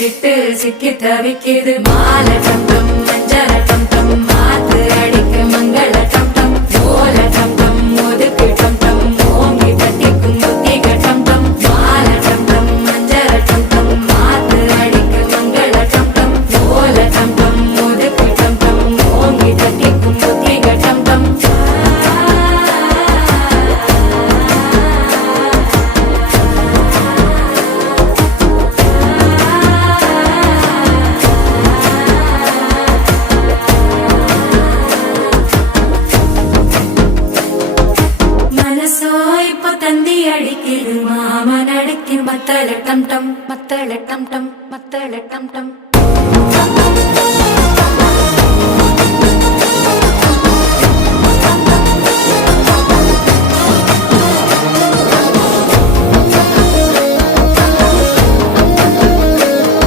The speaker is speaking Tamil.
விட்டு சிக்கி தவிக்குது மாலை டம் டம் மஞ்சள டம் டம் மாத்து அடிக்க மங்கள டம் டம் ஓல டம் டம் ஒதுக்கு டம் டம் ஓங்கி தட்டிக்கும் புத்திக டம் டம் மாலை டம் டம் மஞ்சள டம் டம் மாத்து அடிக்க மங்கள டம் டம் ஓல டம் டம் ஒதுக்கு டம் டம் ஓங்கி தட்டிக்கும் புத்திக டம் டம் தந்தி அடிக்குது மாமன் அடிக்கு மத்தள டம் டம் மத்தள டம் டம் மத்தள டம் டம்